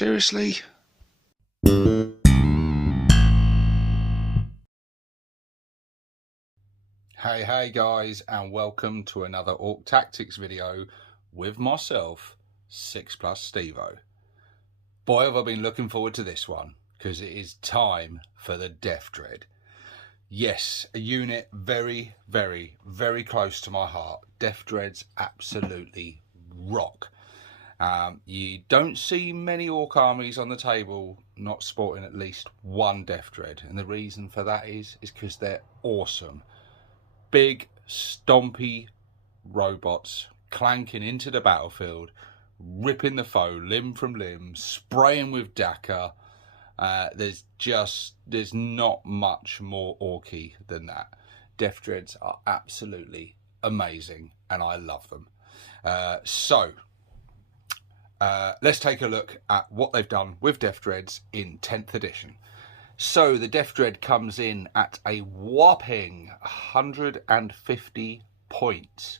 Seriously? Hey guys, and welcome to another Ork Tactics video with myself, 6+ Stevo. Boy, have I been looking forward to this one, because it is time for the Deff Dread. Yes, a unit very, very, very close to my heart. Deff Dreads absolutely rock. You don't see many Ork armies on the table not sporting at least one Deff Dread, and the reason for that is because they're awesome. Big, stompy robots clanking into the battlefield, ripping the foe limb from limb, spraying with Dakar. There's not much more Orky than that. Deff Dreads are absolutely amazing, and I love them. Let's take a look at what they've done with Deff Dreads in 10th edition. So the Deff Dread comes in at a whopping 150 points.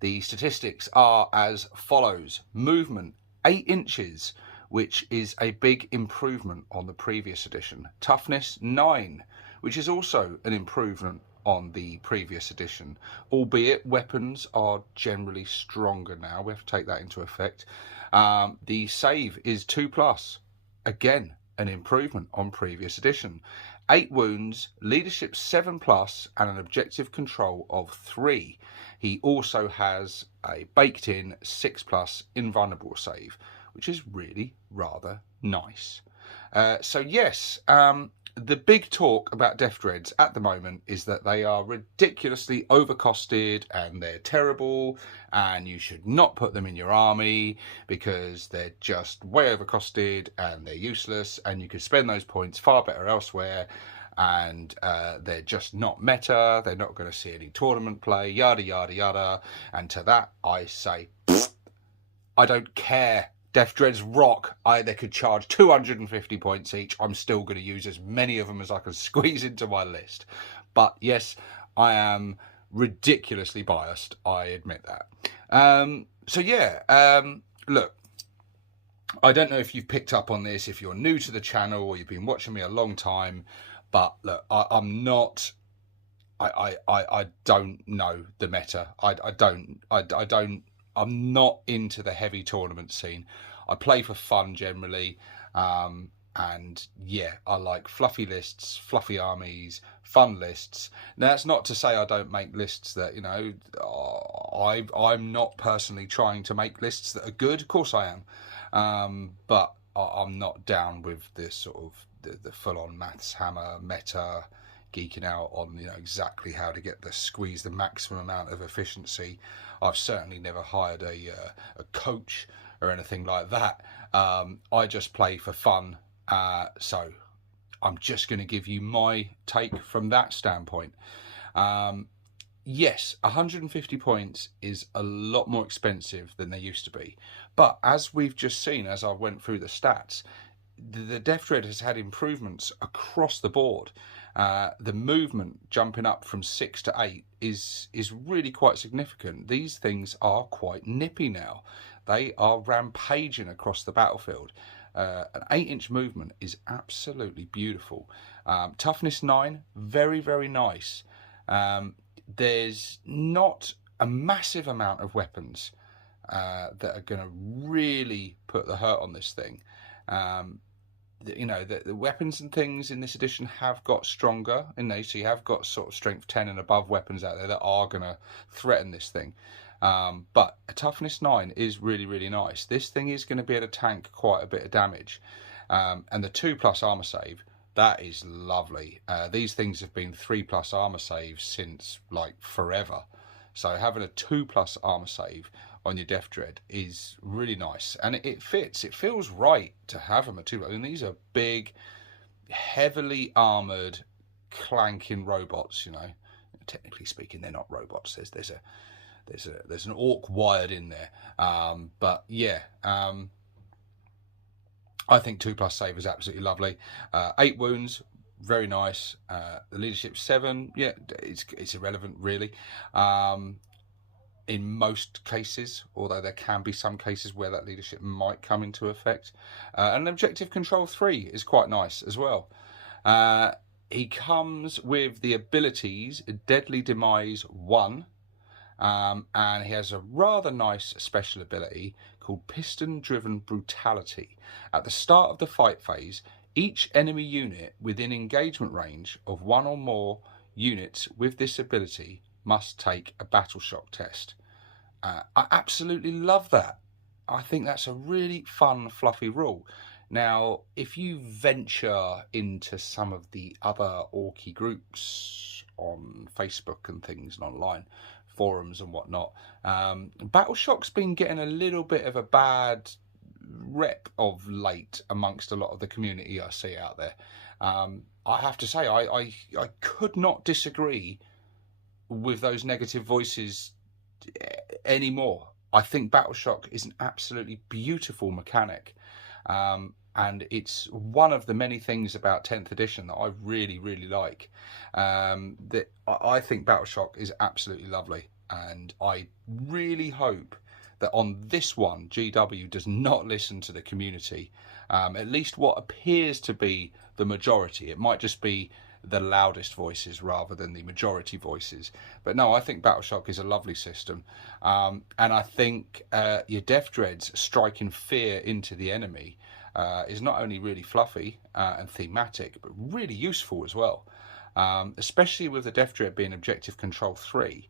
The statistics are as follows. Movement 8 inches, which is a big improvement on the previous edition. Toughness 9, which is also an improvement on the previous edition, albeit weapons are generally stronger now. We have to take that into effect. The save is 2+, again an improvement on previous edition. 8 wounds, leadership 7+, and an objective control of 3. He also has a baked in 6+ invulnerable save, which is really rather nice. So yes, the big talk about Deff Dreads at the moment is that they are ridiculously overcosted and they're terrible, and you should not put them in your army because they're just way overcosted and they're useless, and you could spend those points far better elsewhere, and they're just not meta, they're not going to see any tournament play, yada yada yada. And to that I say, I don't care. Deff Dreads rock. They could charge 250 points each. I'm still going to use as many of them as I can squeeze into my list. But yes, I am ridiculously biased. I admit that. Look, I don't know if you've picked up on this, if you're new to the channel or you've been watching me a long time, but look, I'm not. I don't know the meta. I'm not into the heavy tournament scene. I play for fun generally, and yeah, I like fluffy lists, fluffy armies, fun lists. Now, that's not to say I don't make lists that, you know, I'm not personally trying to make lists that are good. Of course I am, but I'm not down with this sort of the full-on maths hammer meta, geeking out on, you know, exactly how to squeeze the maximum amount of efficiency. I've certainly never hired a coach or anything like that. I just play for fun, so I'm just going to give you my take from that standpoint. Yes, 150 points is a lot more expensive than they used to be, but as we've just seen, as I went through the stats, the Deff Dread has had improvements across the board. The movement jumping up from 6 to 8 is really quite significant. These things are quite nippy now. They are rampaging across the battlefield. An 8-inch movement is absolutely beautiful. Toughness 9, very, very nice. There's not a massive amount of weapons that are going to really put the hurt on this thing. You know, the weapons and things in this edition have got stronger, so you have got sort of strength 10 and above weapons out there that are going to threaten this thing. But a toughness 9 is really, really nice. This thing is going to be able to tank quite a bit of damage. And the 2+ armor save, that is lovely. These things have been 3+ armor saves since like forever. So having a 2+ armor save on your Deff Dread is really nice, and it fits. It feels right to have them at 2. I mean, these are big, heavily armored, clanking robots. You know, technically speaking, they're not robots. There's an Ork wired in there. But yeah, I think 2+ save is absolutely lovely. 8 wounds, very nice. The leadership 7, yeah, it's irrelevant really. in most cases, although there can be some cases where that leadership might come into effect. And objective control 3 is quite nice as well. He comes with the abilities Deadly Demise 1, and he has a rather nice special ability called Piston Driven Brutality. At the start of the fight phase, each enemy unit within engagement range of one or more units with this ability must take a battle shock test. I absolutely love that. I think that's a really fun, fluffy rule. Now, if you venture into some of the other Orky groups on Facebook and things and online forums and whatnot, battle shock's been getting a little bit of a bad rep of late amongst a lot of the community I see out there. I have to say, I could not disagree with those negative voices anymore. I think battle shock is an absolutely beautiful mechanic, and it's one of the many things about 10th edition that I really, really like. That I think battle shock is absolutely lovely, and I really hope that on this one, GW does not listen to the community, at least what appears to be the majority. It might just be the loudest voices rather than the majority voices. But no, I think Battle Shock is a lovely system. And I think your Deff Dreads striking fear into the enemy is not only really fluffy and thematic, but really useful as well. Especially with the Deff Dread being Objective Control 3.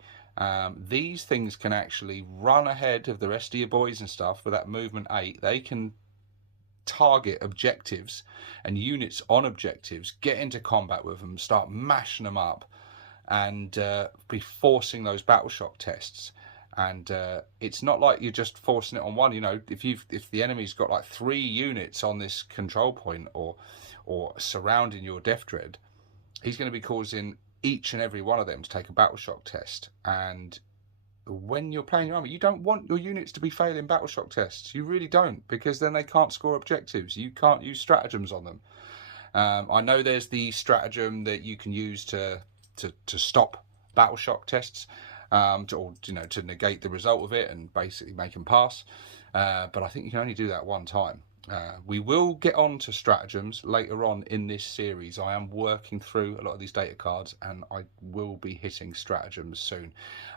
These things can actually run ahead of the rest of your boys and stuff with that movement 8. They can target objectives and units on objectives, get into combat with them, start mashing them up, and be forcing those battle shock tests. And it's not like you're just forcing it on one. You know, if the enemy's got like 3 units on this control point or surrounding your Deff Dread, he's going to be causing each and every one of them to take a battle shock test. And when you're playing your army, you don't want your units to be failing battle shock tests. You really don't, because then they can't score objectives. You can't use stratagems on them. I know there's the stratagem that you can use to stop battle shock tests, to negate the result of it and basically make them pass. But I think you can only do that one time. We will get on to stratagems later on in this series. I am working through a lot of these data cards, and I will be hitting stratagems soon.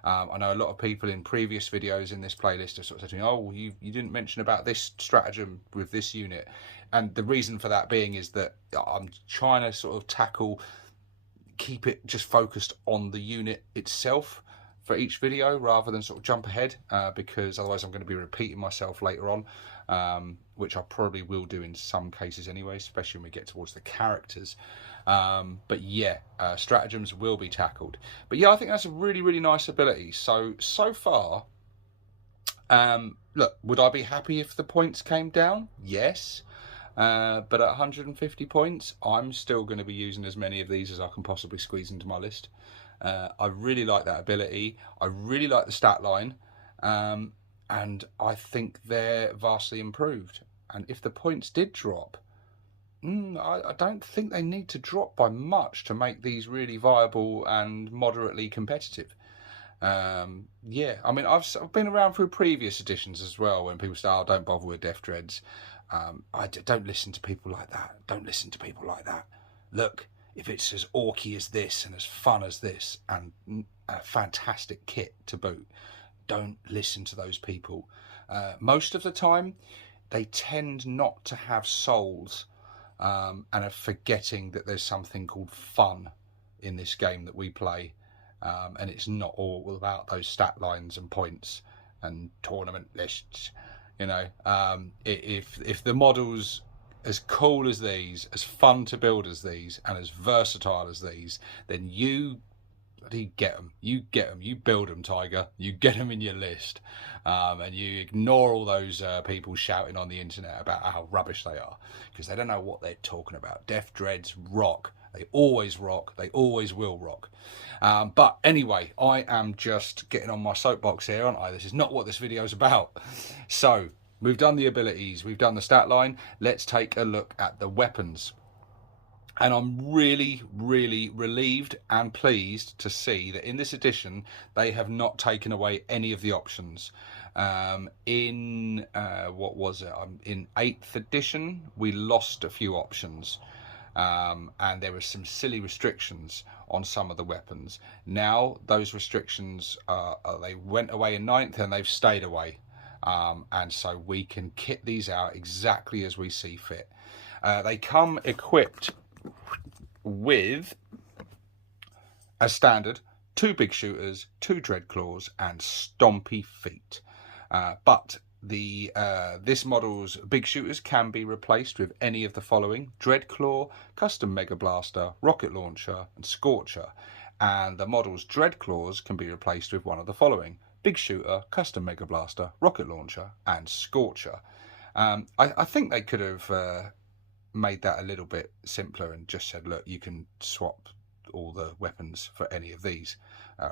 I know a lot of people in previous videos in this playlist have sort of said to me, oh, you didn't mention about this stratagem with this unit. And the reason for that being is that I'm trying to sort of keep it just focused on the unit itself for each video rather than sort of jump ahead, because otherwise I'm going to be repeating myself later on. Which I probably will do in some cases anyway, especially when we get towards the characters. But yeah, stratagems will be tackled. But yeah, I think that's a really, really nice ability. So far, look, would I be happy if the points came down? Yes. But at 150 points, I'm still going to be using as many of these as I can possibly squeeze into my list. I really like that ability. I really like the stat line. And I think they're vastly improved. And if the points did drop, I don't think they need to drop by much to make these really viable and moderately competitive. Yeah, I mean, I've been around through previous editions as well when people say, oh, don't bother with Deff Dreads. I don't listen to people like that. Don't listen to people like that. Look, if it's as orky as this and as fun as this and a fantastic kit to boot, don't listen to those people. Most of the time, they tend not to have souls and are forgetting that there's something called fun in this game that we play. And it's not all about those stat lines and points and tournament lists. You know, if the model's as cool as these, as fun to build as these, and as versatile as these, then you get them. You get them. You build them, Tiger. You get them in your list, and you ignore all those people shouting on the internet about how rubbish they are, because they don't know what they're talking about. Deff Dreads rock. They always rock. They always will rock. But anyway, I am just getting on my soapbox here, aren't I? This is not what this video is about. So we've done the abilities. We've done the stat line. Let's take a look at the weapons. And I'm really, really relieved and pleased to see that in this edition, they have not taken away any of the options. What was it? In 8th edition, we lost a few options. And there were some silly restrictions on some of the weapons. Now, those restrictions, they went away in 9th and they've stayed away. And so we can kit these out exactly as we see fit. They come equipped with a standard 2 big shooters, 2 dread claws, and stompy feet. But this model's big shooters can be replaced with any of the following: dread claw, custom mega blaster, rocket launcher, and scorcher. And the model's dread claws can be replaced with one of the following: big shooter, custom mega blaster, rocket launcher, and scorcher. I think they could have made that a little bit simpler and just said, look, you can swap all the weapons for any of these,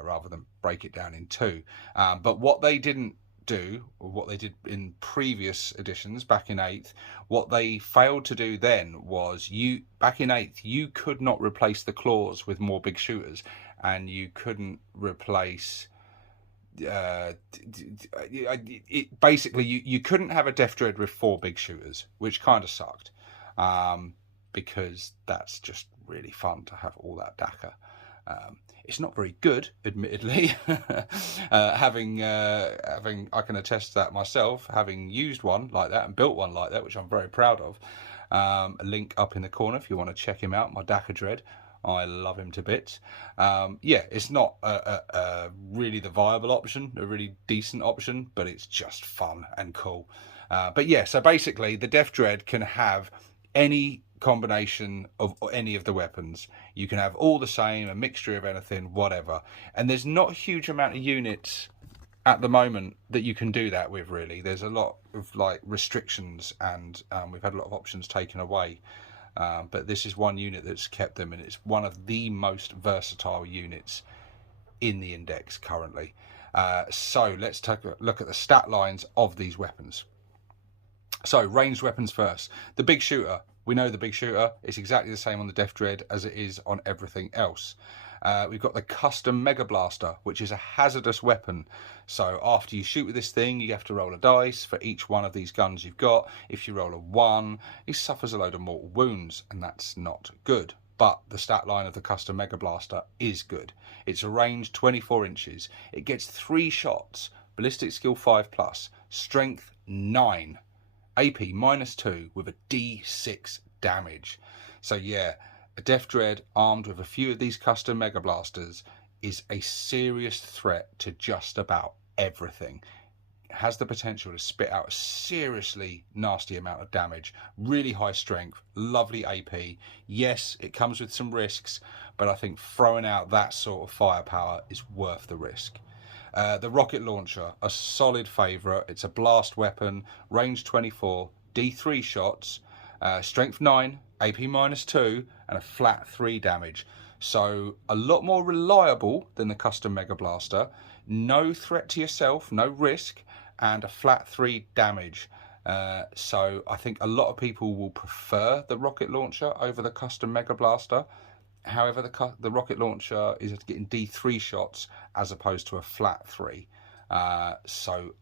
rather than break it down in 2. But what they didn't do, or what they did in previous editions back in 8th, what they failed to do then was, back in 8th, you could not replace the claws with more big shooters, and you couldn't replace basically you couldn't have a Deff Dread with 4 big shooters, which kind of sucked. Because that's just really fun to have all that DACA. It's not very good, admittedly. having I can attest to that myself, having used one like that and built one like that, which I'm very proud of. A link up in the corner if you want to check him out, my DACA Dread. I love him to bits. Yeah, it's not a really the viable option, a really decent option, but it's just fun and cool. But yeah, so basically the Deff Dread can have any combination of any of the weapons. You can have all the same, a mixture of anything, whatever. And there's not a huge amount of units at the moment that you can do that with, really. There's a lot of like restrictions, and we've had a lot of options taken away. But this is one unit that's kept them, and it's one of the most versatile units in the index currently. So let's take a look at the stat lines of these weapons. So, ranged weapons first. The big shooter. We know the big shooter is exactly the same on the Deff Dread as it is on everything else. We've got the custom mega blaster, which is a hazardous weapon. So after you shoot with this thing, you have to roll a dice for each one of these guns you've got. If you roll a 1, he suffers a load of mortal wounds, and that's not good. But the stat line of the custom mega blaster is good. It's a range 24 inches. It gets 3 shots, ballistic skill 5+, strength 9. AP -2 with a D6 damage. So yeah, a Deff Dread armed with a few of these custom mega blasters is a serious threat to just about everything. It has the potential to spit out a seriously nasty amount of damage, really high strength, lovely AP. Yes, it comes with some risks, but I think throwing out that sort of firepower is worth the risk. The rocket launcher, a solid favourite. It's a blast weapon, range 24, D3 shots, strength 9, AP -2, and a flat 3 damage. So a lot more reliable than the custom mega blaster. No threat to yourself, no risk, and a flat 3 damage. So I think a lot of people will prefer the rocket launcher over the custom mega blaster. However, the rocket launcher is getting D3 shots as opposed to a flat 3. So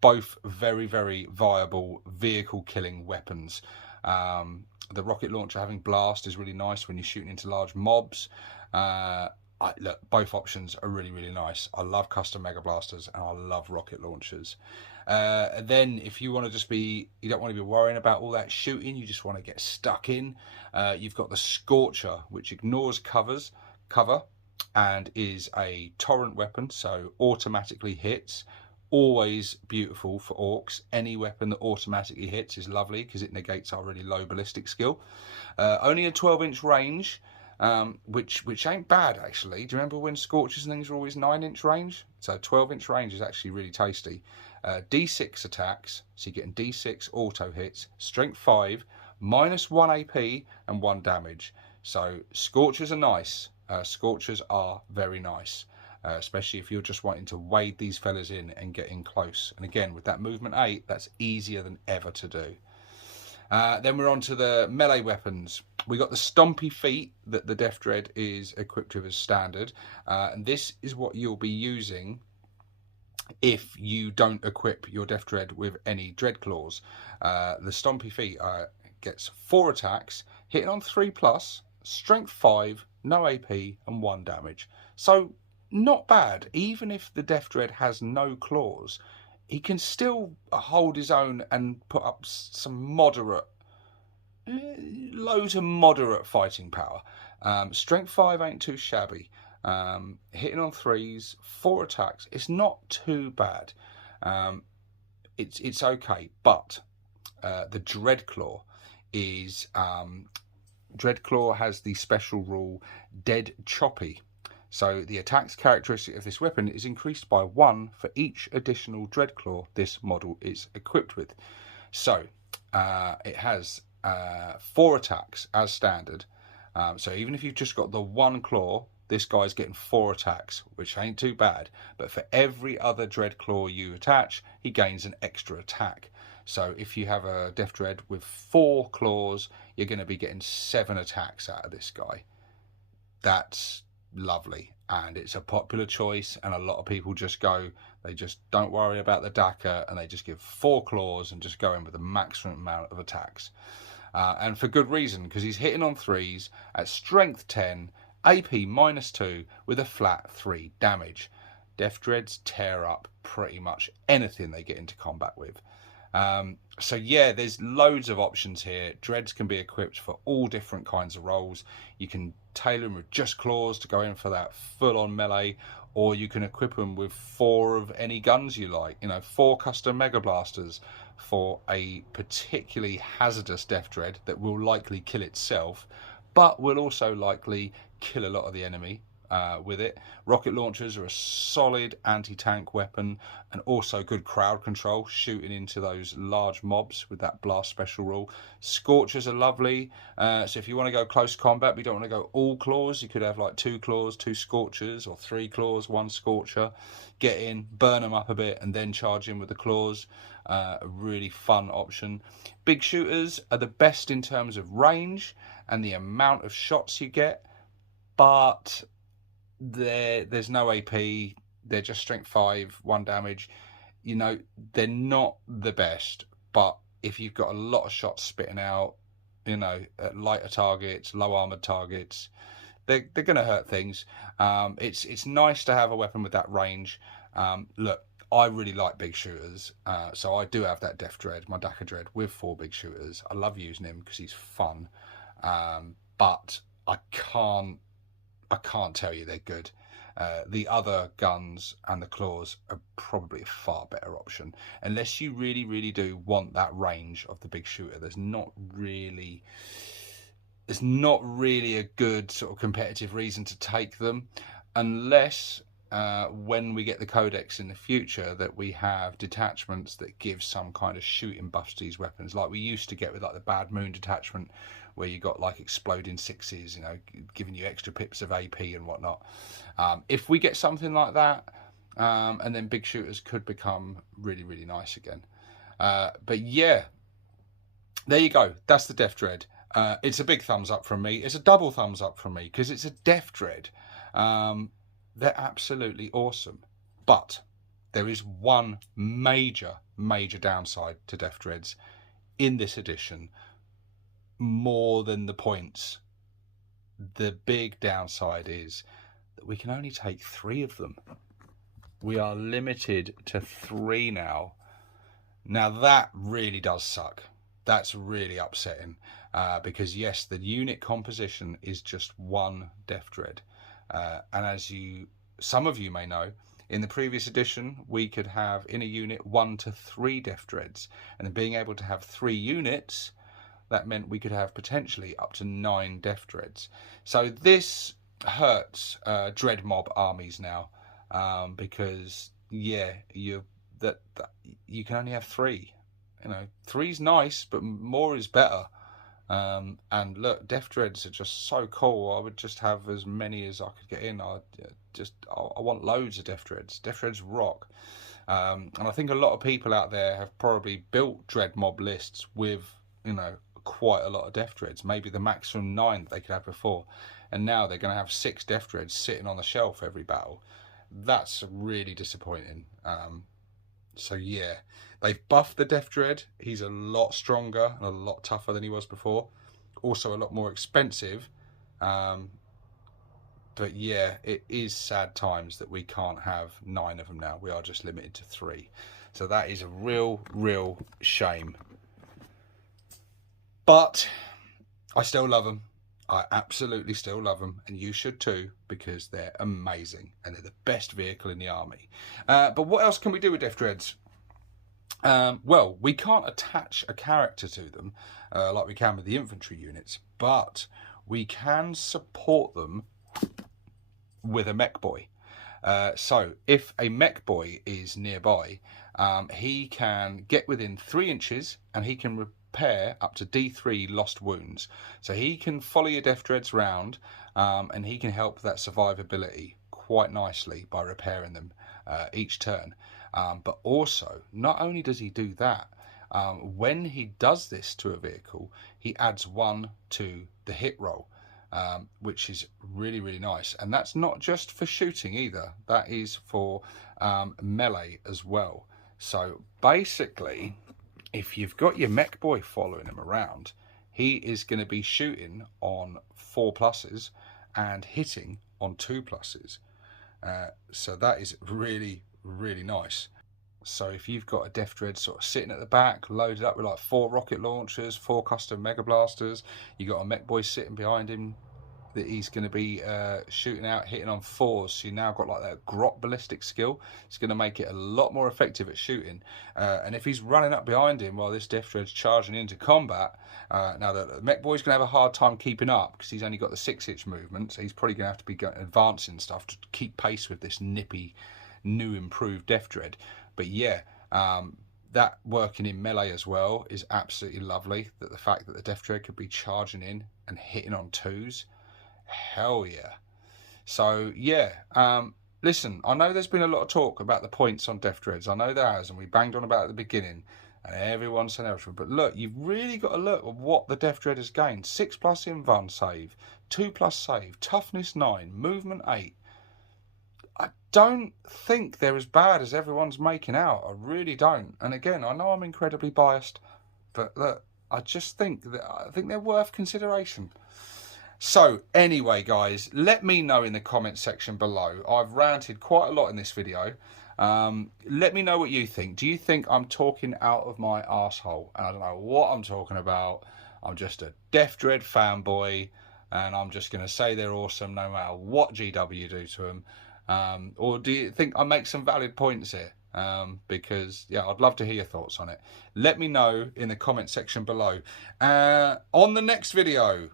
both very, very viable vehicle killing weapons. The rocket launcher having blast is really nice when you're shooting into large mobs. Look, both options are really, really nice. I love custom mega blasters and I love rocket launchers. Then if you want to you don't want to be worrying about all that shooting, you just want to get stuck in, you've got the Scorcher, which ignores cover and is a torrent weapon, so automatically hits. Always beautiful for Orks. Any weapon that automatically hits is lovely because it negates our really low ballistic skill. Only a 12-inch range, which ain't bad actually. Do you remember when Scorchers and things were always 9-inch range? So 12-inch range is actually really tasty. D6 attacks, so you're getting D6 auto hits, strength 5, -1 AP and 1 damage. So Scorchers are nice. Scorchers are very nice, especially if you're just wanting to wade these fellas in and get in close. And again, with that movement 8, that's easier than ever to do. Then we're on to the melee weapons. We got the Stompy Feet that the Deff Dread is equipped with as standard, and this is what you'll be using if you don't equip your Deff Dread with any Dread Claws. The Stompy Feet gets 4 attacks, hitting on 3+, strength 5, no AP, and 1 damage. So not bad. Even if the Deff Dread has no claws, he can still hold his own and put up some moderate, low to moderate fighting power. Strength 5 ain't too shabby. Hitting on 3s, 4 attacks. It's not too bad. It's okay, but the Dreadclaw is Dreadclaw has the special rule Dead Choppy. So the attack's characteristic of this weapon is increased by 1 for each additional Dreadclaw this model is equipped with. So it has 4 attacks as standard. So even if you've just got the 1 claw, this guy's getting 4 attacks, which ain't too bad. But for every other Dreadclaw you attach, he gains an extra attack. So if you have a Deff Dread with 4 claws, you're going to be getting 7 attacks out of this guy. That's lovely, and it's a popular choice, and a lot of people just go, they just don't worry about the Daka, and they just give 4 claws and just go in with the maximum amount of attacks. And for good reason, because he's hitting on 3s at strength 10, AP -2 with a flat 3 damage. Deff Dreads tear up pretty much anything they get into combat with. So yeah, there's loads of options here. Dreads can be equipped for all different kinds of roles. You can tailor them with just claws to go in for that full-on melee, or you can equip them with 4 of any guns you like. 4 custom Mega Blasters for a particularly hazardous Deff Dread that will likely kill itself, but will also likely kill a lot of the enemy with it. Rocket launchers are a solid anti-tank weapon, and also good crowd control, shooting into those large mobs with that blast special rule. Scorchers are lovely, so if you want to go close combat but you don't want to go all claws, you could have like 2 claws, 2 scorchers, or 3 claws, 1 scorcher. Get in, burn them up a bit, and then charge in with the claws. A really fun option. Big shooters are the best in terms of range and the amount of shots you get, but there's no AP. They're just strength 5, 1 damage. They're not the best, but if you've got a lot of shots spitting out, at lighter targets, low armored targets, they're going to hurt things. It's nice to have a weapon with that range. Look, I really like big shooters, so I do have that Deff Dread, my Daka Dread, with 4 big shooters. I love using him because he's fun, but I can't tell you they're good. The other guns and the claws are probably a far better option, unless you really, really do want that range of the big shooter. There's not really a good sort of competitive reason to take them, unless when we get the codex in the future that we have detachments that give some kind of shooting buffs to these weapons, like we used to get with like the Bad Moon detachment, where you got like exploding 6s, giving you extra pips of AP and whatnot. If we get something like that, and then big shooters could become really, really nice again. But yeah, there you go. That's the Deff Dread. It's a big thumbs up from me. It's a double thumbs up from me because it's a Deff Dread. They're absolutely awesome. But there is one major, major downside to Deff Dreads in this edition, more than the points. The big downside is that we can only take 3 of them. We are limited to 3 now. Now that really does suck. That's really upsetting, because yes, the unit composition is just 1 Deff Dread. And as some of you may know, in the previous edition, we could have in a unit 1 to 3 Deff Dreads. And then being able to have 3 units, that meant we could have potentially up to 9 Deff Dreads. So this hurts Dread Mob armies now, because yeah, you can only have 3. 3's nice, but more is better. And look, Deff Dreads are just so cool. I would just have as many as I could get in. I want loads of Deff Dreads. Deff Dreads rock. And I think a lot of people out there have probably built Dread Mob lists with quite a lot of Deff Dreads, maybe the maximum 9 that they could have before, and now they're going to have 6 Deff Dreads sitting on the shelf every battle. That's really disappointing. So yeah, they've buffed the Deff Dread. He's a lot stronger and a lot tougher than he was before. Also a lot more expensive. But yeah, it is sad times that we can't have 9 of them now. We are just limited to 3. So that is a real shame. But I still love them. I absolutely still love them, and you should too, because they're amazing and they're the best vehicle in the army. But what else can we do with Deff Dreads? Well, we can't attach a character to them like we can with the infantry units, but we can support them with a mech boy. So if a mech boy is nearby, he can get within 3 inches and he can repair up to D3 lost wounds. So he can follow your Deff Dreads round, and he can help that survivability quite nicely by repairing them each turn. But also, not only does he do that, when he does this to a vehicle, he adds 1 to the hit roll, which is really nice. And that's not just for shooting either, that is for melee as well. So basically, if you've got your mech boy following him around, he is going to be shooting on 4+ and hitting on 2+. So that is really nice. So if you've got a Deff Dread sort of sitting at the back, loaded up with like 4 rocket launchers, 4 custom mega blasters, you got a mech boy sitting behind him that he's going to be shooting out, hitting on 4s. So you now got like that grot ballistic skill. It's going to make it a lot more effective at shooting. And if he's running up behind him while this Deff Dread's charging into combat, now the mech boy's going to have a hard time keeping up because he's only got the 6-inch movement. So he's probably going to have to be advancing stuff to keep pace with this nippy, new improved Deff Dread. But yeah, that working in melee as well is absolutely lovely. That the fact that the Deff Dread could be charging in and hitting on 2s. Hell yeah. So yeah, listen, I know there's been a lot of talk about the points on Deff Dreads. I know there has, and we banged on about it at the beginning, and everyone's saying everything. But look, you've really got to look at what the Deff Dread has gained. 6+ invuln save, 2+ save, toughness 9, movement 8. I don't think they're as bad as everyone's making out. I really don't. And again, I know I'm incredibly biased, but look, I just think they're worth consideration. So anyway, guys, let me know in the comment section below. I've ranted quite a lot in this video. Let me know what you think. Do you think I'm talking out of my arsehole? And I don't know what I'm talking about. I'm just a Deff Dread fanboy, and I'm just going to say they're awesome no matter what GW do to them. Or do you think I make some valid points here? Because yeah, I'd love to hear your thoughts on it. Let me know in the comment section below. On the next video,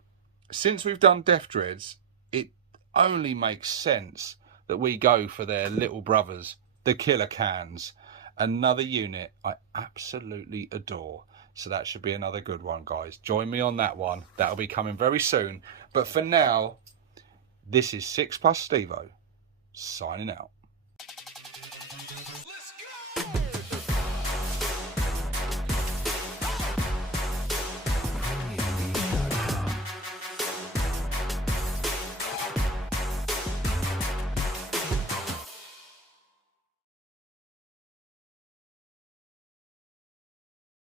since we've done Deff Dreads, it only makes sense that we go for their little brothers, the Killer Cans, another unit I absolutely adore. So that should be another good one, guys. Join me on that one. That'll be coming very soon. But for now, this is 6+ Stevo, signing out.